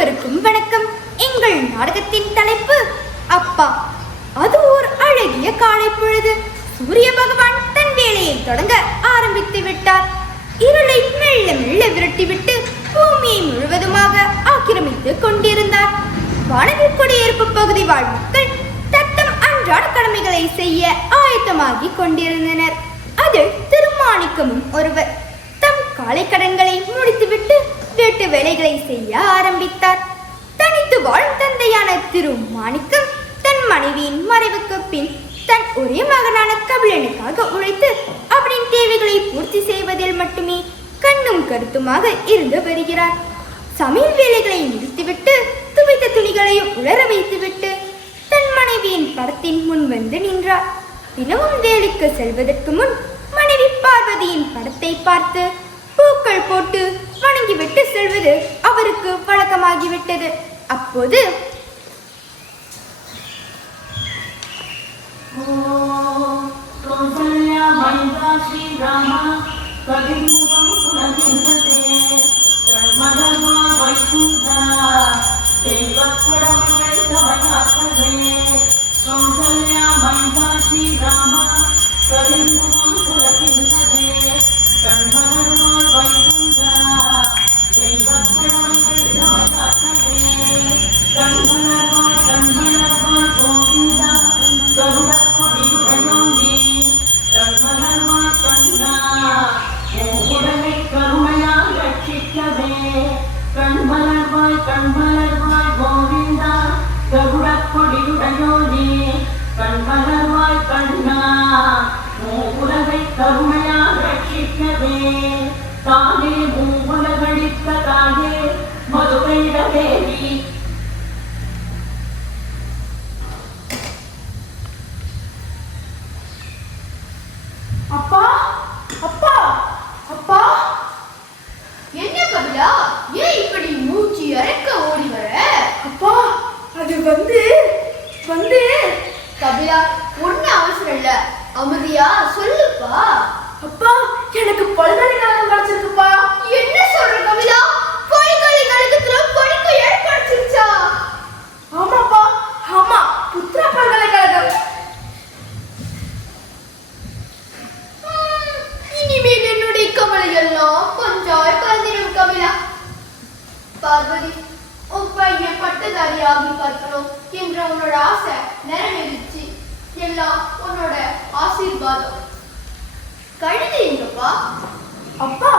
அனைவருக்கும் வணக்கம். எங்கள் நாடகத்தின் தலைப்பு அப்பா. அது ஓர் அழகிய காலை பொழுது. சூரிய பகவான் தன் வேலையை தொடங்க ஆரம்பித்து விட்டார். இருளை மெல்ல மெல்ல விரட்டிவிட்டு பூமியை முழுவதுமாக ஆக்கிரமித்து கொண்டிருந்தார். வானவில் குடியிருப்பு பகுதி வாழ் மக்கள் தத்தம் அன்றாட கடமைகளை செய்ய ஆயத்தமாகி கொண்டிருந்தனர். அதில் திருமாணிக்கமும் ஒருவர். தம் காலை கடன்களை முடித்துவிட்டு வீட்டு வேலைகளை செய்ய ஆரம்பித்தார். தனித்து வாழும் தந்தையான திருமாணிக்கம் தன் மனைவியின் மறைவுக்கு பின் தன் ஒரே மகனான கபிலனுக்காக உழைத்து அவனின் தேவைகளை பூர்த்தி செய்வதில் மட்டுமே கண்ணும் கருத்துமாக இருந்து வருகிறார். சமையல் வேலைகளை நிறுத்திவிட்டு துவைத்த துணிகளையும் உலர வைத்துவிட்டு தன் மனைவியின் படத்தின் முன் வந்து நின்றார். தினமும் வேலைக்கு செல்வதற்கு முன் மனைவி பார்வதியின் படத்தை பார்த்து பூக்கள் போட்டு வணங்கிவிட்டு செல்வது அவருக்கு வழக்கமாகிவிட்டது. அப்போது அப்பா அப்பா அப்பா, என்ன கபிலா, ஏன் இப்படி மூச்சு இறக்க ஓடி வர? அப்பா, அது வந்து கபிலா, ஒண்ணு அவசரம் இல்ல, அமைதியா சொல்லுப்பா. அப்பா, எனக்கு பல்கலைக்கழகம் கிடைச்சிருக்குப்பா. என்ன சொல்ற கபிலா? பல்கலைக்கழகத்துல படிக்க ஏற்படுத்திருச்சா? ஆமாப்பா, ஆமா, புத்ரா பல்கலைக்கழகம். இனிமேல் என்னுடைய கவலை எல்லாம் கொஞ்சம் கலந்திடும் கபிலா. பார்வதி, உன் பையன் பட்டதாரியாகி பார்க்கணும் என்ற உன்னோட ஆசை நிறைவேறிச்சு. எல்லாம் உன்னோட ஆசீர்வாதம். கழுது எங்கப்பா? அப்பா,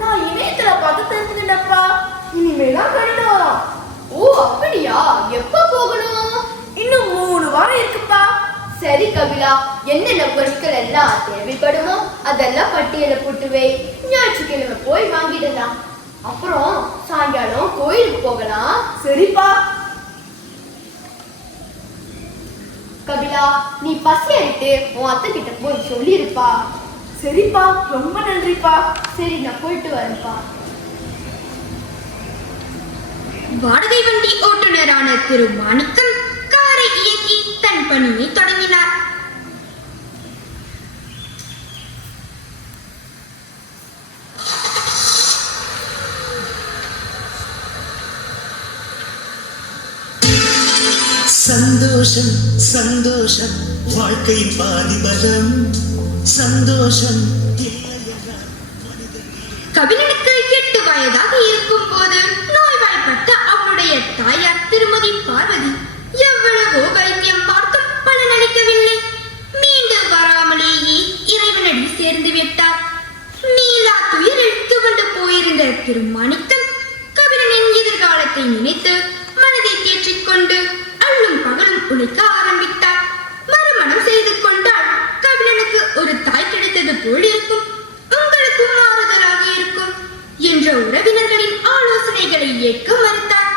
நான் இணையத்துல பார்த்து தெரிஞ்சுக்கிட்டப்பா. இனிமேதான் கழுது வரும். ஓ அப்படியா? எப்ப போகணும்? இன்னும் 3 வாரம் இருக்குப்பா. சரி கபிலா, என்னென்ன பொருட்கள் எல்லாம் தேவைப்படுமோ அதெல்லாம் பட்டியல போட்டு வை. ஞாயிற்றுக்கிழமை போய் வாங்கிடலாம். அப்புறம் சாயங்காலம் கோயிலுக்கு போகலாம். சரிப்பா. கபிலா, நீ பசி எடுத்து உன் அத்தை கிட்ட போய் சொல்லிருப்பா. சரிப்பா, ரொம்ப நன்றிப்பா. சரி, நான் போயிட்டு வரேன்ப்பா. வாடகை வண்டி ஓட்டுநரான திருமாணிக்கம் காரை இயக்கி தன் பணியை தொடங்கினார். சந்தோஷம் சந்தோஷம் வாழ்க்கையின் பாதிபலம். சந்தோஷம். கபிலனுக்கு 8 வயதாக இருக்கும் போது நோய்வாய்ப்பட்ட அவனுடைய தாயார் திருமதி பார்வதி எவ்வளவோ வைத்தியம் பார்த்தும் பலனளிக்கவில்லை. மீண்டும் வராமலேயே இறைவனடி சேர்ந்து விட்டார். மீளா துயரில் துவண்டு போயிருந்த திருமாணிக்கம் கபிலனின் எதிர்காலத்தை நினைத்து மனதை தேற்றிக்கொண்டு அள்ளும் பகலும் உழைக்க ஆரம்பித்தார். மறுமணம் செய்து கொண்டால் கபிலனுக்கு ஒரு தாய் கிடைத்தது போல் இருக்கும், உங்களுக்கும் மாறுதலாக இருக்கும் என்ற உறவினர்களின் ஆலோசனைகளை ஏற்க மறுத்தார்.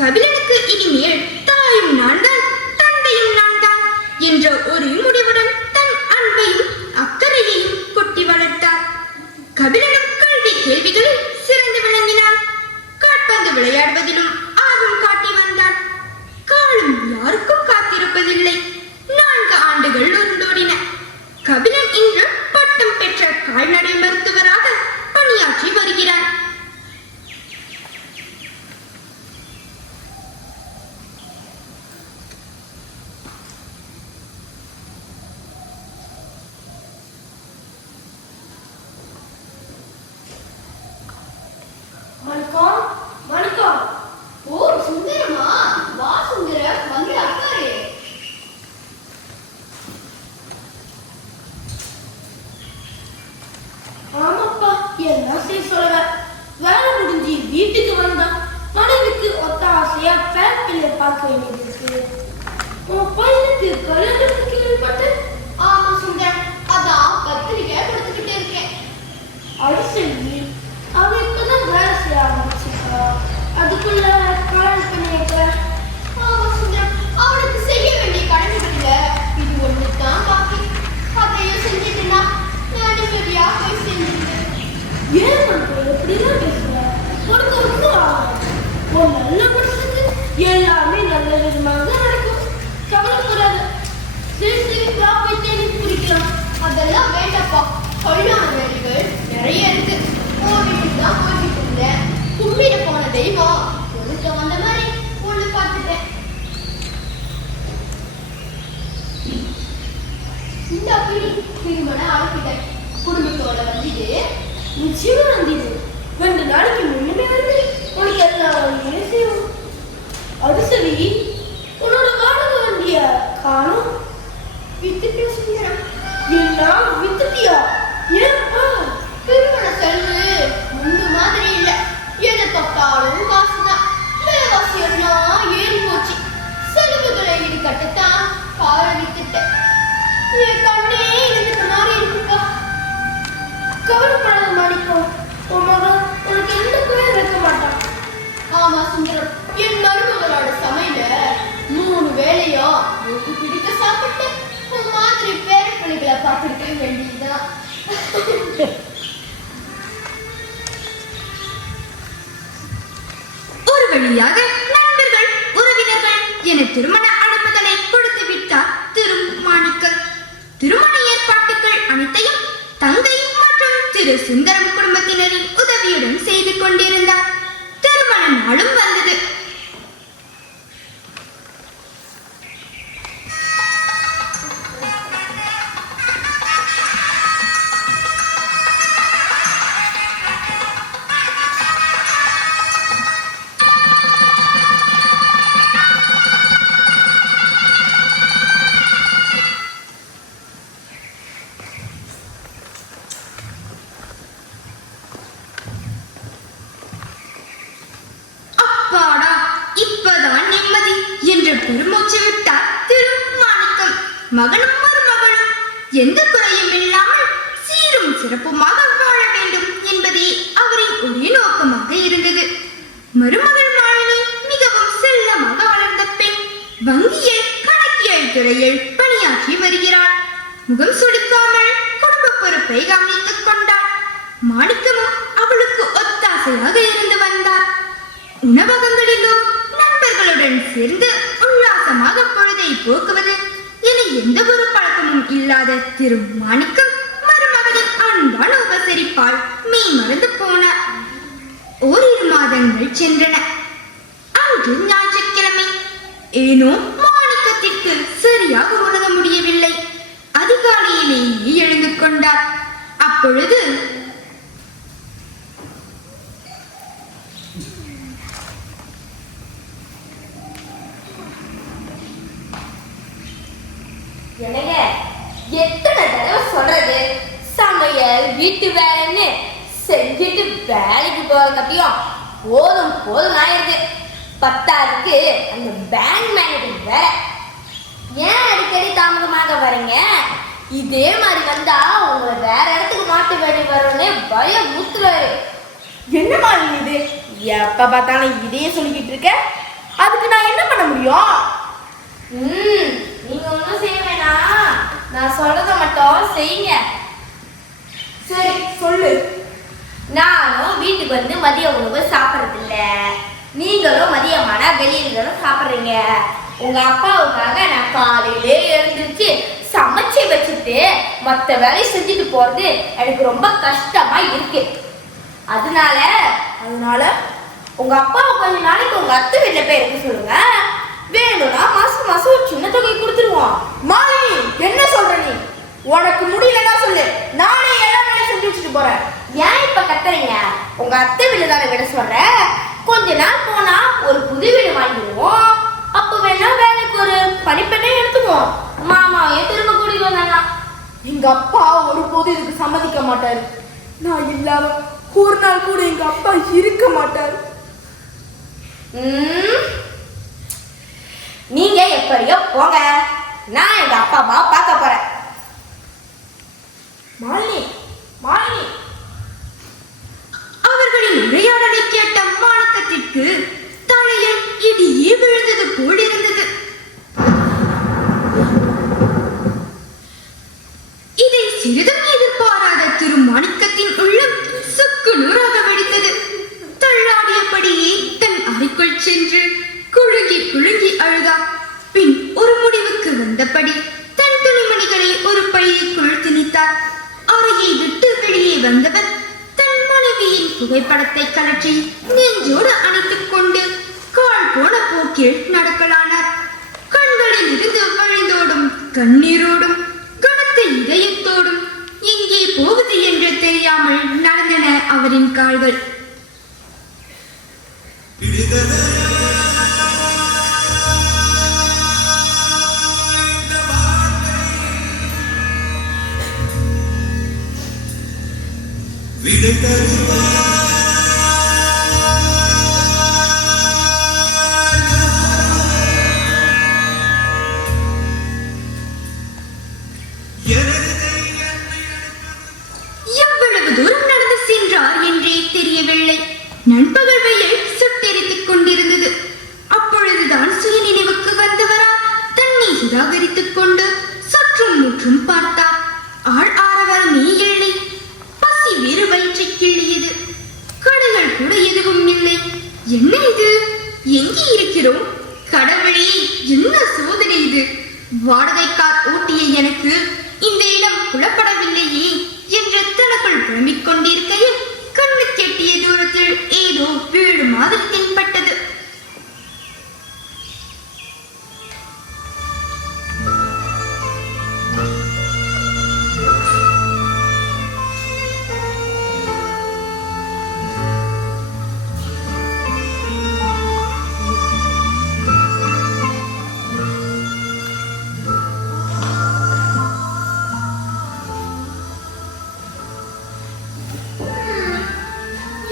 கபிலனுக்கு இனிமேல் தாயும் நான்தான் தந்தையும் நான்தான் என்ற ஒரு முடிவுடன் தன் அன்பையும் அக்கறையையும் கொட்டி வளர்த்தார். கபிலனும் கல்வி கேள்விகளில் சிறந்து விளங்கினான். காட்பந்து விளையாடுவதிலும் ஆர்வம் காட்டி வந்தான். காலம் யாருக்கும் காத்திருப்பதில்லை. 4 ஆண்டுகள் உருண்டோடின. கபிலன் இன்று பட்டம் பெற்ற கால்நடை மருத்துவராக பணியாற்றி வருகிறார். வணக்கம். வணக்கம். ஓ சுந்தரமா, வா சுந்தரம், வந்து அக்காரு. ஆமாப்பா, என்ன செய்ய சொல்ல, வேலை முடிஞ்சு வீட்டுக்கு வந்தா மனைவிக்கு ஒத்தாசையா பேர் பிள்ளை பார்க்க வேண்டியது இருக்கு. உன் பையனுக்கு கல்யாணத்துக்கு கேள்விப்பட்டு? ஆமா சுந்தரம், அதான் பத்திரிக்கை கொடுத்துக்கிட்டே இருக்கேன். அது சரி, அவ இப்பதான் வேலை செய்ய ஆரம்பிச்சிருக்கா, அதுக்குள்ள கல்யாணம் பண்ணி வைக்க? ஆமா சுந்தரம், அவனுக்கு செய்ய வேண்டிய கடமைகள்ல இது ஒண்ணுதான் பாக்கி. அதையும் செஞ்சுட்டுனா நான் நிம்மதியா போய் செஞ்சுட்டேன். ஏன் பண்ற எப்படிலாம் பேசுற? உனக்கு ஒன்றும் ஆகாது. உன் நல்ல மனசுக்கு எல்லாமே நல்ல விதமாக நடக்கும். கவலைப்படாத. சரி சரி, வா போய் தேடி குடிக்கலாம். அதெல்லாம் வேண்டாப்பா, கல்யாண வேலைகள் நிறைய இருக்கு. கோவிலுக்கு தான் போய்கிட்டு இருந்தேன். கும்பிட போன தெய்வம் ஒருத்த வந்த மாதிரி ஒண்ணு பார்த்துட்டேன். இந்த அப்படி திருமண அழைப்பிட்ட குடும்பத்தோட வந்துட்டு நிச்சயம் வந்தது. 2 நாளைக்கு முன்னமே வந்து உனக்கு எல்லாம் செய்வோம். அது சரி, உன்னோட வாடகை வண்டிய காணும். வித்துட்டு சுந்தரம். என்ன வித்துட்டியா? ஏப்பா? திருமண செலவு முன்ன மாதிரி இல்ல. எதை தொட்டாலும் காசுதான். விலைவாசி எல்லாம் ஏறி போச்சு. செலவுகளை ஈடுகட்டத்தான் காரை வித்துட்டேன். என் கண்ணே இருந்துட்ட மாதிரி இருக்குப்பா. கவலைப்படாத மாணிக்கம், உன் மகன் உனக்கு எந்த குறையும் வைக்க மாட்டான். ஆமா சுந்தரம், என் மருமகளோட சமையல 3 வேளையும் எனக்கு பிடிக்க சாப்பிட்டு உன் மாதிரி பேர பிள்ளைகளை பார்த்துருக்க வேண்டியதுதான். ஒரு வழியாக நண்பர்கள், உறவினர்கள் என திருமண அழைப்புதலை கொடுத்து விட்டார் திரு மாணிக்கம். திருமண ஏற்பாட்டுகள் அனைத்தையும் தங்கை மற்றும் திரு சுந்தரம் குடும்பத்தினரின் உதவியுடன் செய்து கொண்டிருந்தார். திருமண நாளும் வந்தது. பெருமூச்சு விட்டார் திரு மாணிக்கம். மகனும் மருமகளும் எந்த குறையும் இல்லாமல் சீரும் சிறப்புமாக வாழ வேண்டும் என்பதே அவரின் ஒரே நோக்கமாக இருந்தது. மருமகள் மாலினி மிகவும் செல்லமாக வளர்ந்த பெண். வங்கியில் கணக்கியல் துறையில் பணியாற்றி வருகிறாள். முகம் சுடுக்காமல் குடும்ப பொறுப்பை கவனித்துக் கொண்டாள். மாணிக்கமும் அவளுக்கு ஒத்தாசையாக இருந்து வந்தார். உணவகங்களிலோ நண்பர்களுடன் சேர்ந்து உல்லாசமாக பொழுதை போக்குவது என எந்த ஒரு பழக்கமும் இல்லாத திரு மாணிக்கம் மருமகளின் அன்பான உபசரிப்பால் மெய் மறந்து போனார். ஓரிரு மாதங்கள் சென்றன. அன்று ஞாயிற்றுக்கிழமை. ஏனோ மாணிக்கத்திற்கு சரியாக உறங்க முடியவில்லை. அதிகாலையிலேயே எழுந்து கொண்டார். அப்பொழுது என்னங்க, எத்தனை தடவை சொல்றது, சமையல் வீட்டு வேலைன்னு செஞ்சுட்டு வேலைக்கு போறதுக்கட்டியும் போதும் போதும் ஆயிடுது. பத்தாருக்கு அந்த பேங்க் மேனேஜர் வேற. ஏன் அடிக்கடி தாமதமாக வரீங்க? இதே மாதிரி வந்தா உங்களை வேற இடத்துக்கு மாட்ட வேண்டி வரும்னு பயம் முத்துறாரு. என்ன மாதிரி இது? எப்ப பார்த்தாலும் இதையே சொல்லிக்கிட்டு இருக்க. அதுக்கு நான் என்ன பண்ண முடியும்? நீங்க ஒன்றும் செய்ய வேணாம், நான் சொல்றத மட்டும் செய்யுங்க. சரி சொல்லு. நானும் வீட்டுக்கு வந்து மதிய உணவு சாப்பிட்றது இல்ல, நீங்களும் மதியமான வெளியில சாப்பிட்றீங்க. உங்க அப்பாவுக்காக நான் காலையிலே எழுந்திருச்சு சமைச்சு வச்சுட்டு மற்ற வேலையை செஞ்சுட்டு போறது எனக்கு ரொம்ப கஷ்டமா இருக்கு. அதனால உங்க அப்பாவை கொஞ்ச நாளைக்கு உங்க அத்தை வீட்டுல போய் இருக்க சொல்லுங்க. வேணும்னா மாசம் மாசம் ஒரு சின்ன தொகை கொடுத்துருவோம். மாலினி, என்ன சொல்ற நீ? உனக்கு முடியலன்னா சொல்லு, நானே எல்லா வேலையும் தூக்கி வச்சுட்டு போறேன். ஏன் இப்ப கத்துறீங்க? உங்க அத்தை வீடு தானே விட சொல்றேன். கொஞ்ச நாள் போனா ஒரு புது வீடு வாங்கிடுவோம். அப்ப வேணா வேலைக்கு ஒரு பணிப்பெண்ணை எடுத்துவோம். மாமாவையே திரும்ப கூட்டிட்டு வந்தாங்க. எங்க அப்பா ஒருபோது இதுக்கு சம்மதிக்க மாட்டாரு. நான் இல்லாம ஒரு நாள் கூட எங்க அப்பா இருக்க மாட்டாரு. நீங்க எப்படியோ போங்க. நான் எங்க அப்பா அம்மாவை பார்க்க போறேன். மாலினி, மாலினி. அவர்களின் உரையாடலை கேட்ட மாணிக்கத்திற்கு தலையில் இடியே விழுந்தது போல் இருந்தது. இதை சிறிதும் எதிர்பாராத திரு மாணிக்கத்தின் உள்ளம் சுக்கு நூறாக வெடித்தது. தள்ளாடியபடியே தன் அறைக்குள் சென்று குழுங்கி குழுங்கி அழுதார். பின் ஒரு முடிவுக்கு வந்தபடி தன் துணிமணிகளை ஒரு பையுக்குள் திணித்தார். அறையை விட்டு வெளியே வந்தவர் தன் மனைவியின் புகைப்படத்தை கழற்றி நெஞ்சோடு அணைத்துக் கொண்டு கால் போன போக்கில் நடக்கலானார். கண்களில் இருந்து வழிந்தோடும் கண்ணீரோடும் கனத்த இதயத்தோடும் எங்கே போவது என்று தெரியாமல் நடந்தன அவரின் கால்கள். விடை தருவாய் எவ்வளவு தூரம் நடந்து சென்றார் என்றே தெரியவில்லை. நண்பகல் வெயில் சுட்டெரித்துக் கொண்டிருந்தது. அப்பொழுதுதான் சுய நினைவுக்கு வந்தவரால் தன்னை சுதாகரித்துக் கொண்டு சற்றும் முற்றும் பார்த்தார். ஆள் ஆரவாரமே இல்லை. பசி வேறு வயிற்றை கிள்ளியது. கடைகள் கூட எதுவும் இல்லை. என்ன இது? எங்கே இருக்கிறோம்? கடவுளே, என்ன சோதனை இது? வாடகைக்கார் ஓட்டிய எனக்கு இந்த இடம் புலப்படவில்லையே என்று தனக்குள் புலம்பிக் கொண்டிருக்கையில் கண்ணு கெட்டிய தூரத்தில் ஏதோ வீடு மாதிரி தென்பட்டது.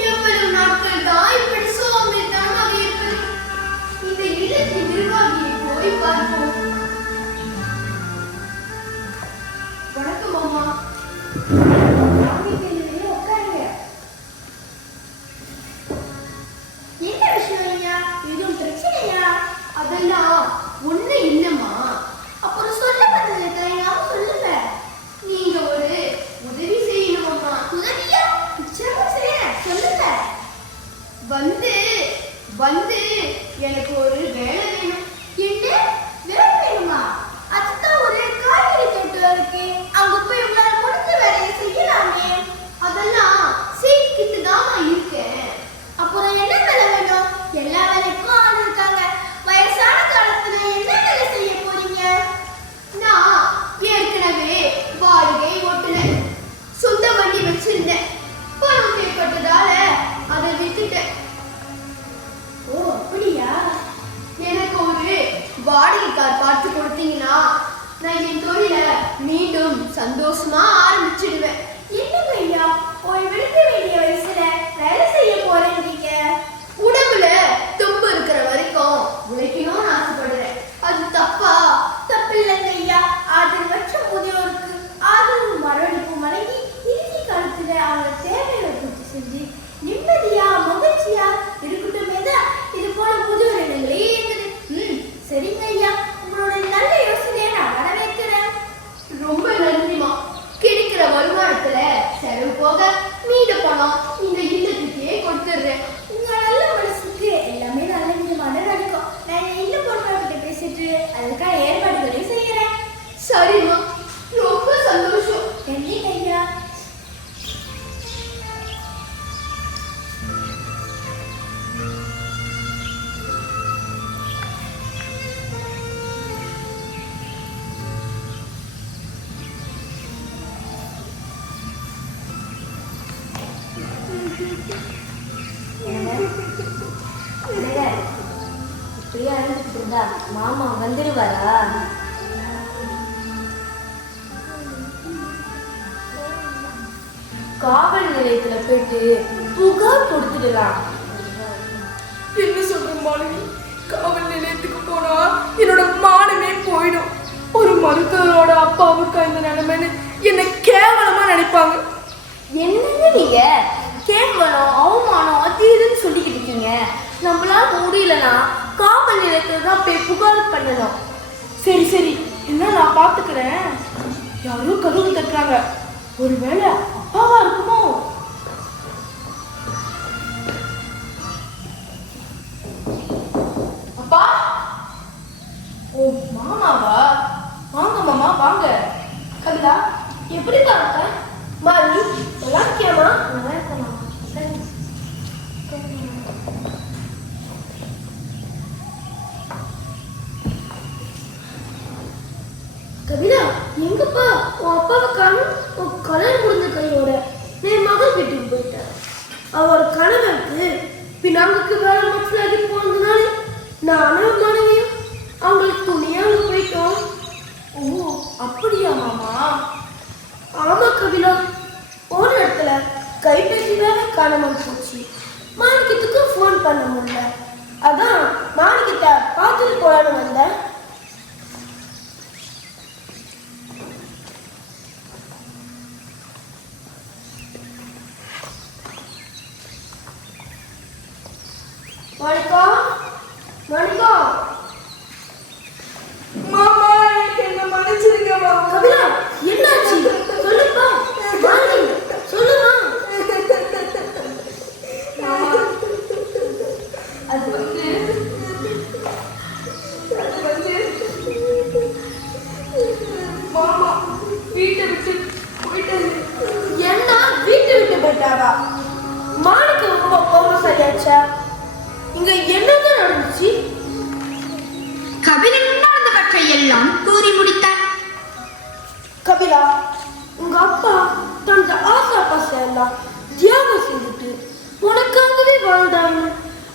எவ்வளவு நாட்கள் தான் இப்படி சோம்பேறித்தனமாக இருப்பது? இந்த இல்லத்தின் நிர்வாகியை போய் பார்ப்போம். வணக்கம் அம்மா. உட்காருங்க. என்ன விஷயம் ஐயா? எதுவும் பிரச்சனையா? அதெல்லாம் ஒண்ணு இல்லம்மா. அப்புறம் சொல்ல வந்தது தயங்காம சொல்லுங்க. நீங்க ஒரு உதவி செய்யணும் அம்மா. உதவியா? நிச்சயமா செய்யறேன். சொல்லுங்க. வந்து வந்து எனக்கு ஒரு வேலை வேணும். என்ன வேலை வேணுமா? அதுதான் ஒரு காய்கறி தோட்டம் இருக்கு. அங்க போய் உங்களால முடிஞ்ச வேலையை செய்யலாமே. அதெல்லாம் செய்துக்கிட்டு தான் இருக்கேன். அப்புறம் என்ன வேலை வேணும்? எல்லா வேலைக்கும் ஆள் இருக்காங்க. வயசான காலத்துல என்ன வேலை செய்ய போறீங்க? நான் ஏற்கனவே வாடகை ஓட்டுனேன். சொந்த வண்டி வச்சிருந்தேன். பணம் தேவைப்பட்டதால அதை வித்துட்டேன். ஓ அப்படியா? எனக்கு ஒரு வாடகை கார் பார்த்து கொடுத்தீங்கன்னா நான் என் தொழிலை மீண்டும் சந்தோஷமா ஆரம்பிச்சிடுவேன். என்னங்க ஐயா, ஓய்வெடுக்க வேண்டிய வயசுல வேலை செய்ய போறீங்க? உடம்புல தும்பு இருக்கிற வரைக்கும் உழைக்கணும்னு ஆசைப்படுறேன். அது தப்பா? தப்பில்லைங்க ஐயா. ஆதரவற்ற முதியோருக்கு ஆதரவு மரணிப்பு வழங்கி இறுதி காலத்துல அவங்க தேவைகளை பூர்த்தி செஞ்சு நிம்மதியா மகிழ்ச்சியா இருக்கட்டுமே தான் இது போல முதியோர் இல்லங்களே இருக்குது. சரிங்க ஐயா, உங்களுடைய நல்ல யோசனையை நான் வரவேற்கிறேன். ரொம்ப நன்றிமா. கிடைக்கிற வருமானத்தை உட்கார்ந்துட்டு இருந்தா மாமா வந்துடுவாரா? காவல் நிலையத்துல போயிட்டு புகார் கொடுத்துடலாம். என்ன சொல்ற மாலினி? காவல் நிலையத்துக்கு போனா என்னோட மானமே போயிடும். ஒரு மருத்துவரோட அப்பாவுக்கு இந்த நிலைமைன்னு என்னை கேவலமா நினைப்பாங்க. என்னங்க நீங்க கேவலம் அவமானம் அது இதுன்னு சொல்லிக்கிட்டு இருக்கீங்க? நம்மளால முடியலன்னா காவல் நிலையத்துல தான் போய் புகார் பண்ணணும். சரி சரி, என்ன நான் பாத்துக்கிறேன். யாரோ கதவு தட்டுறாங்க. ஒருவேளை அப்பாவா இருக்குமோ? அப்பா, ஓ மாமாவா? வாங்க மாமா வாங்க. கவிதா, எப்படி இருக்க? மாலி, நல்லா இருக்கியாமா? நல்லா இருக்கணும். கவிதா, எங்கப்பா உன் அப்பாவை காணும்? உன் கல்யாணம் முடிஞ்ச கையோட என் மகன் வீட்டுக்கு போயிட்டார். அவர் கணவருக்கு பின்னாங்குக்கு வேலை மனசிலாகி போனதுனால நானும் மனைவியும் அவங்களுக்கு துணியா அங்க போயிட்டோம். ஓ அப்படியா மாமா? ஆமா கவிதா, ஒரு இடத்துல கைபேசி வேலை காணாமல் போச்சு. மாணிக்கத்துக்கு ஃபோன் பண்ண முடியல. அதான் மாணிக்கத்தை பார்த்துட்டு போலான்னு வந்தேன். மாணிக்கா, மாணிக்கா, மாமா என்ன மன்னிச்சிருங்க மாமா. கவிதா, என்னாச்சு சொல்லுப்பா. மாலினி, சொல்லுமா. மாமா, அது வந்து மாமா வீட்டை விட்டு போயிட்டாரு. என்ன வீட்டை விட்டு போயிட்டாரா? மாணிக்க ரொம்ப கோபம் சரியாச்சா? இங்க என்னதான் நடந்துச்சு? கபிலன் நடந்தவற்றை எல்லாம் கூறி முடித்தான். கபிலா, உங்க அப்பா தனது ஆசா பாசை எல்லாம் தியாகம் செஞ்சுட்டு உனக்காகவே வாழ்ந்தாங்க.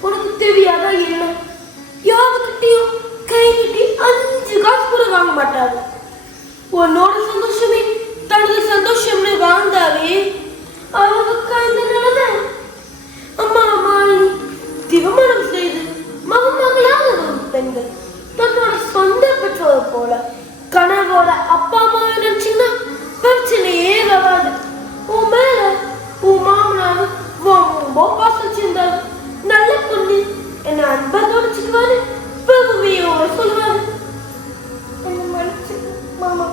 உனக்கு தெரியாதா என்ன? யாருக்கிட்டையும் கை நீட்டி 5 காசு கூட வாங்க மாட்டாங்க. உன்னோட சந்தோஷமே தனது சந்தோஷம்னு வாழ்ந்தாவே அவருக்கு இந்த நிலைமை. அம்மா மாலினி திருமணம் செய்து மகமகளாக வரும் பெண்கள் தன்னோட சொந்த பெற்றோர் போல கணவோட அப்பா அம்மா நினைச்சுன்னா பிரச்சனையே வராது. உன் மேல உன் மாமனார் ரொம்ப பாசம் வச்சிருந்தாரு. நல்ல பொண்ணு என்ன அன்பா கவனிச்சுக்குவாரு, பெருமையோட சொல்லுவாரு. என்ன மன்னிச்சு மாமா.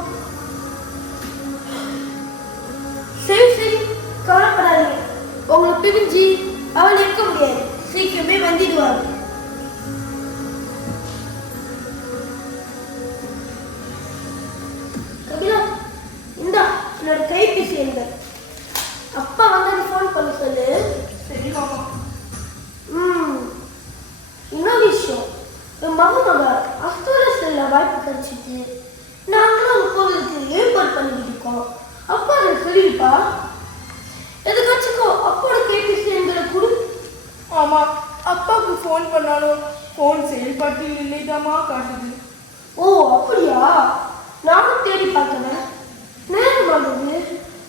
சரி சரி, கவலைப்படாதீங்க. உங்களை பிரிஞ்சு அவள் இருக்க முடியாது. சீக்கிரமே வந்துடுவாரு. கபிலா, இந்தா என்னோட கைபேசி எண்கள். அப்பா வந்து ஃபோன் பண்ண சொல்லு. சரி மாமா. இன்னொரு விஷயம், என் மகன் அஸ்தோர செல்ல வாய்ப்பு கிடைச்சிட்டு நாங்களும் அவங்க கோவிலுக்கு ஏற்பாடு பண்ணிக்கிட்டு இருக்கோம். அப்பா அதை சொல்லிப்பா. எதுக்காச்சுக்கோ அப்போட கைபேசி எண்களை கொடு. ஆமா, அப்பாவுக்கு ஃபோன் பண்ணாலும் ஃபோன் செயல்பாட்டில் இல்லைதாமா காட்டுது. ஓ அப்படியா? நானும் தேடி பார்க்கிறேன். நேரம் வந்தது.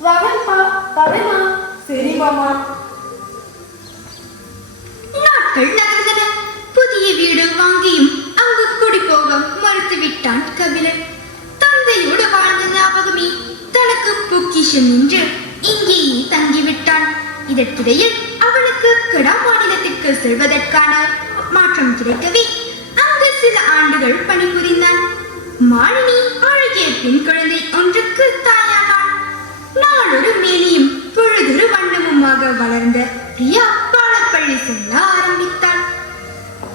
வரேன்ப்பா, வரேம்மா. சரி மாமா. நாட்கள் நகர்ந்தன. புதிய வீடு வாங்கியும் அங்கு குடிபோக மறுத்துவிட்டான் கபிலன். தந்தையோடு வாழ்ந்த ஞாபகமே தனக்கு பொக்கிஷம் என்று இங்கேயே தங்கிவிட்டான். இதற்கிடையில் அவனுக்கு கடா மாநிலத்திற்கு செல்வதற்கான மாற்றம் கிடைக்கவே அங்கு சில ஆண்டுகள் பணிபுரிந்தான். மாலினி அழகிய பெண் குழந்தை ஒன்றுக்கு தாயானாள். நாளொரு மேனியும் பொழுதொரு வண்ணமுமாக வளர்ந்த பிரியா பாலப்பள்ளி செல்ல ஆரம்பித்தாள்.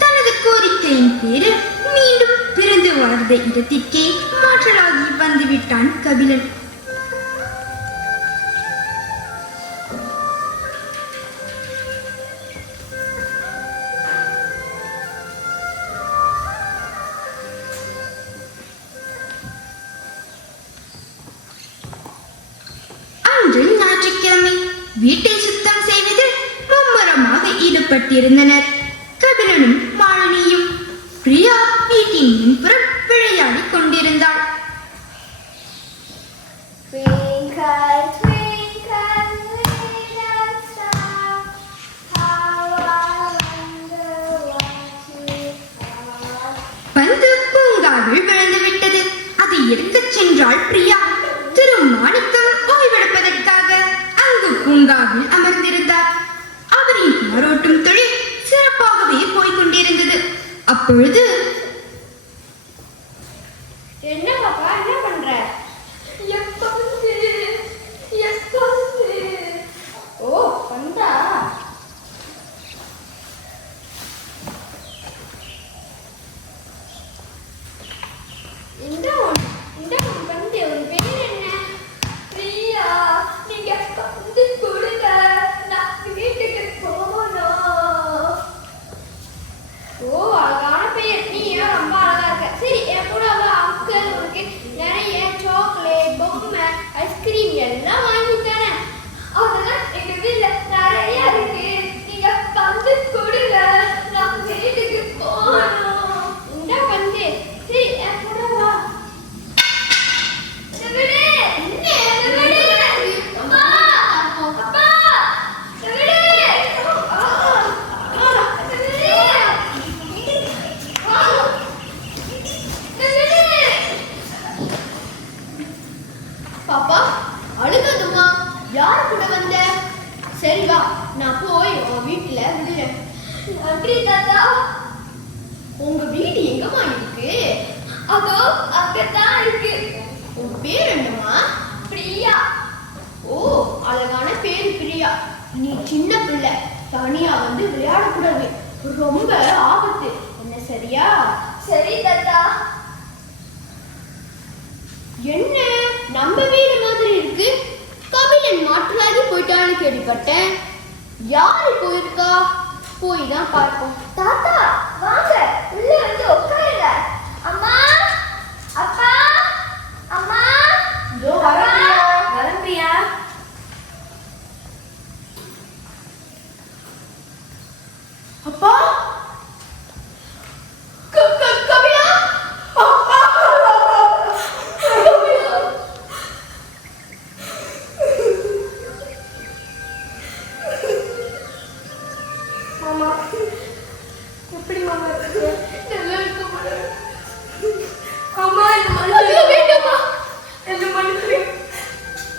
தனது கோரிக்கையின் பேரில் மீண்டும் பிறந்து வளர்ந்த இடத்திற்கே மாற்றலாகி வந்துவிட்டான் கபிலன். அன்று ஞாயிற்றுக்கிழமை. வீட்டை சுத்தம் செய்வதில் மும்முரமாக ஈடுபட்டிருந்தனர் கபிலனும் மாலினியும். பிரியா வீட்டின் முன்புறம் விளையாடிக் கொண்டிருந்தாள். Twinkle, twinkle, little star, how I wonder what you are. பந்து பூங்காவில் விழுந்து விட்டது. அதை எடுத்துச் சென்றாள் பிரியா. திரு மாணிக்கம் ஓய்வெடுப்பதற்காக அங்கு பூங்காவில் அமர்ந்திருந்தார். அவரின் மாரோட்டும் தொழில் சிறப்பாகவே போய்க் கொண்டிருந்தது. அப்பொழுது, என்ன பாப்பா, என்ன பண்ற? ஓ, வந்தா இந்த வந்து உன் பேர் என்ன? பிரியா. நீங்க வந்து கொடுங்க, நான் வீட்டுக்கு போகணும். ஓ, அழகான பெயர். நீ ஏன் ரொம்ப அழகா இருக்க. சரி, என் கூட அங்கிள் உனக்கு நிறைய சாக்லேட், பொம்மை, ஐஸ்கிரீம் எல்லாம் வாங்கி தரேன். அதெல்லாம் எங்க வீட்டுல நிறைய இருக்கு. நீங்க வந்து கொடுங்க, நான் வீட்டுக்கு போகணும். இந்த வந்து சரி, என் கூட வா. பாப்பா, அழுகாதம்மா. யாரு கூட வந்த? சரி வா, நான் போய் உன் வீட்டுல விடுறேன். நன்றி தாத்தா. உங்க வீடு எங்கம்மா இருக்கு? அதோ அங்கதான் இருக்கு. உன் பேர் என்னம்மா? பிரியா. ஓ, அழகான பேரு பிரியா. நீ சின்ன பிள்ளை, தனியா வந்து விளையாடக்கூடாது. ரொம்ப ஆபத்து. என்ன சரியா? சரி தாத்தா. என்ன நம்ம வீடு மாதிரி இருக்கு? கபிலன் மாற்றலாகி போயிட்டான்னு கேள்விப்பட்டேன். யாரு போயிருக்கா? போய் தான் பார்ப்போம். தாத்தா வாங்க, உள்ள வந்து உட்காருங்க. அம்மா, அப்பா, அம்மா. இதோ வரேன் பிரியா. அப்பா, கபிலா. மாமா, எப்படி மாமா இருக்கு? நல்லா இருக்க போறேன். அம்மா, வேண்டாமா? என்ன மனுஷன்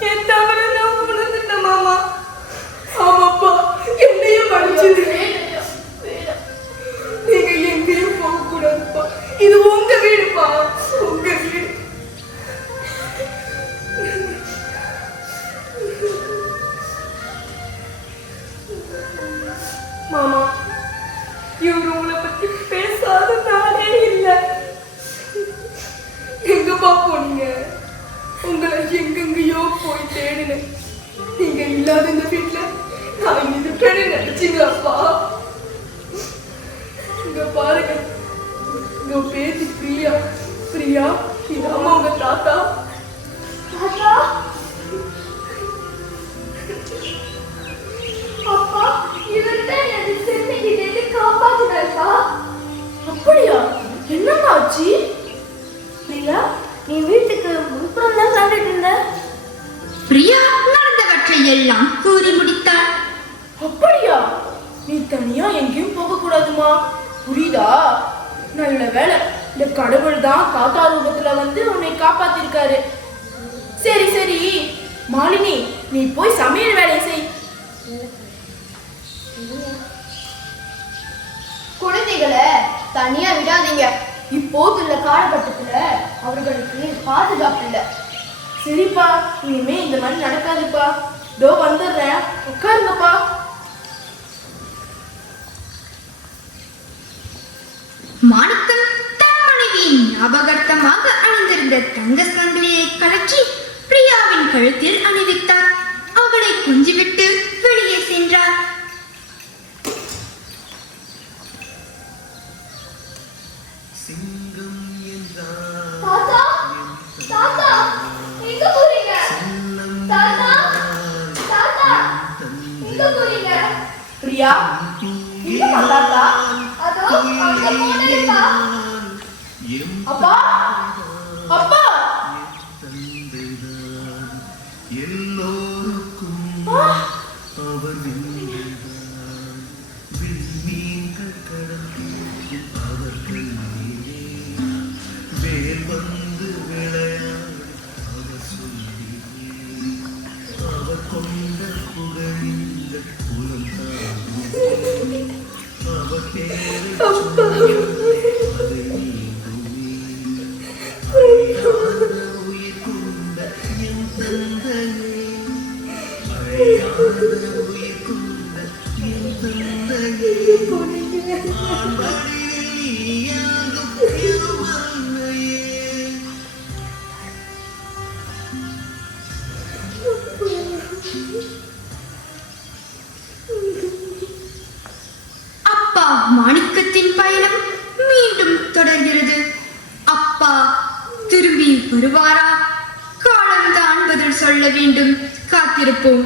என் தவறு நான் உணர்ந்துட்டேன் மாமா. ஆமாப்பா, என்னையும் மன்னிச்சிடு. நீங்க எங்கேயும் போக கூடாதுப்பா. இது உங்க வீடுப்பா, உங்க வீடு. மாமா, இவரு உங்களை பத்தி பேசாத நாளே இல்லை. எங்கப்பா போனீங்க? உங்களை எங்கெங்கயோ போய் தேடினேன். நீங்க இல்லாத இந்த வீட்டுல நான் இருப்பேன்னு நினைச்சீங்களாப்பா? இங்க பாருங்க, இங்க பேச்சு பிரியா. பிரியா, இதாமா உங்க தாத்தா. தாத்தா, அப்பா, இவர்தான் என்னை சென்னையிலிருந்து காப்பாத்துனாருப்பா. அப்படியா? என்னங்க ஆச்சு? பிரியா, நீ வீட்டுக்கு முன்புறம் தான் காத்துட்டு இருந்த. பிரியா நடந்தவற்றை எல்லாம் கூறி முடித்தாள். அப்படியா? நீ தனியா எங்கேயும் போக கூடாதுமா, புரியுதா? நல்ல வேலை, இந்த கடவுள் தான் தாத்தா ரூபத்துல வந்து உன்னை காப்பாத்திருக்காரு. சரி சரி மாலினி, நீ போய் சமையல் வேலையை செய். குழந்தைகளை தனியா விடாதீங்க. இப்போதுள்ள காலகட்டத்துல அவர்களுக்கு பாதுகாப்பு இல்லை. சரிப்பா, இனிமே இந்த மாதிரி நடக்காதுப்பா. தோ வந்துடுறேன், உட்காருங்கப்பா. மாணிக்கம் தன் மனைவியின் ஞாபகார்த்தமாக அணிந்திருந்த தங்க சங்கிலியை கழற்றி பிரியாவின் கழுத்தில் அணிவித்தார். அவளை கொஞ்சிவிட்டு வெளியே சென்றார். சிங்கம் என்றார் தாத்தா, தாத்தா, எங்க போறீங்க? தாத்தா, தாத்தா, எங்க போறீங்க? பிரியா, இல்லம்மா தாத்தா. அதோ அங்க போனேப்பா. அப்பா அப்பா எல்லோருக்கும் அவர் விண்மீன்கள் கடந்து அவர்கள் வேல் வந்து விளையாடி அவர் சொல்லி அவர் கொண்ட புகழிந்த புலம் அவர் பேரை சொல்லி அதை நீங்குமே உயிர் கொண்ட என் தந்தையே அழியாத உயிர் கொண்ட என் தந்தையே ஆண்மடியில் நீயாகும் திருமலையே அப்பா மாணிக்கத்தின் பயணம் மீண்டும் தொடர்கிறது. அப்பா திரும்பி வருவாரா? காலம்தான் பதில் சொல்ல வேண்டும். காத்திருப்போம்.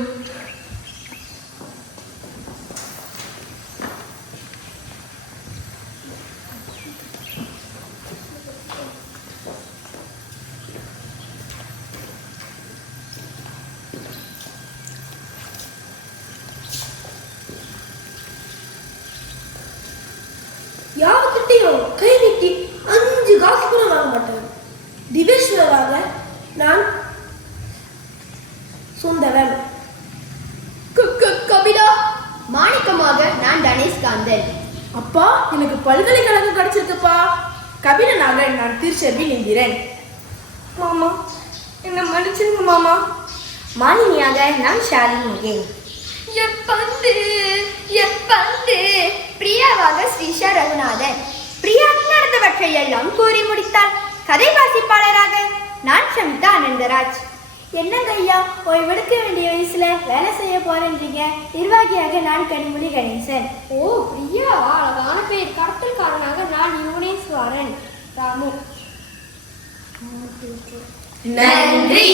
யாருக்கிட்டையும் கை நீட்டி 5 காசு கூட வாங்க மாட்டேன். திவேஸ்வராக நான் சொந்தவன். கபிலா மாணிக்கமாக நான் தனேஷ் காந்தன். அப்பா எனக்கு பல்கலைக்கழகம் கிடைச்சிருக்குப்பா. கபிலனாக நான் திருச்செல்வியில் என்கிறேன். மாமா என்ன மன்னிச்சிருங்க மாமா. மாலினியாக நான் ஷாலினி மகேன். என் பந்து பிரியாவாக ஸ்ரீஷா ரகுநாதன். பிரியா நடந்தவற்றை எல்லாம் கூறி முடித்தாள். கதை வாசிப்பாளராக நான் சமிதா அனந்தராஜ். என்னங்க ஐயா, ஓய்வெடுக்க வேண்டிய வயசுல வேலை செய்ய போறேன்றீங்க. நிர்வாகியாக நான் கனிமொழி கணேசன். ஓ பிரியா, அழகான பேர். கடத்தல்காரனாக நான் யுவனேஸ்வரன் ராமு. நன்றி.